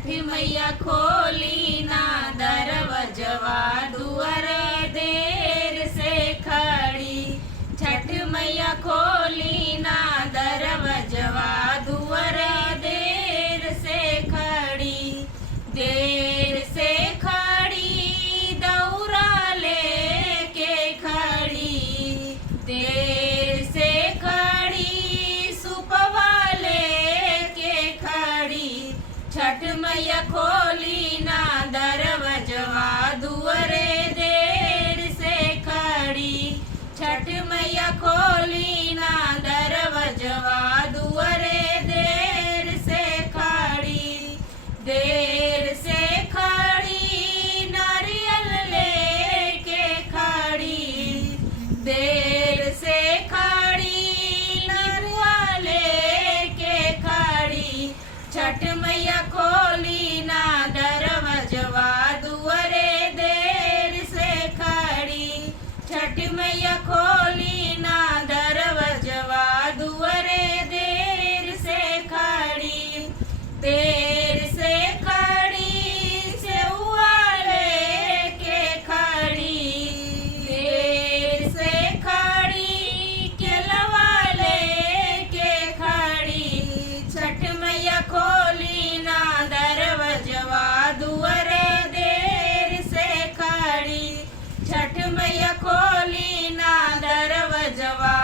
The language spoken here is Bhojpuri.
छठ मैया खोली ना दरवजवा दुआर देर से खड़ी। छठ मैया खोली ना दरवजवा दुआर देर से खड़ी। देर से खड़ी दौरा लेके खड़ी। देर से खड़ी सुपवा लेके खड़ी। छठ मैया खोली ना दरवजवा दुआरे देर से खड़ी। छठ मैया खोली ना दरवजवा दुआरे देर से खड़ी। देर से खड़ी नारियल लेके खड़ी। देर से खड़ी नरुआ लेके खड़ी। छठ मैया खोली ना दरवजवा दुआरे देर से खड़ी। छठ मैया खोली ना दरवजवा दुआरे देर से खड़ी। देर से खड़ी सेउआ लेके खड़ी। देर से खड़ी केलवा लेके खड़ी। छठ मैया खोली ना दरवजवा दुआरे देर से खड़ी। छठ मैया खोली ना दरवजवा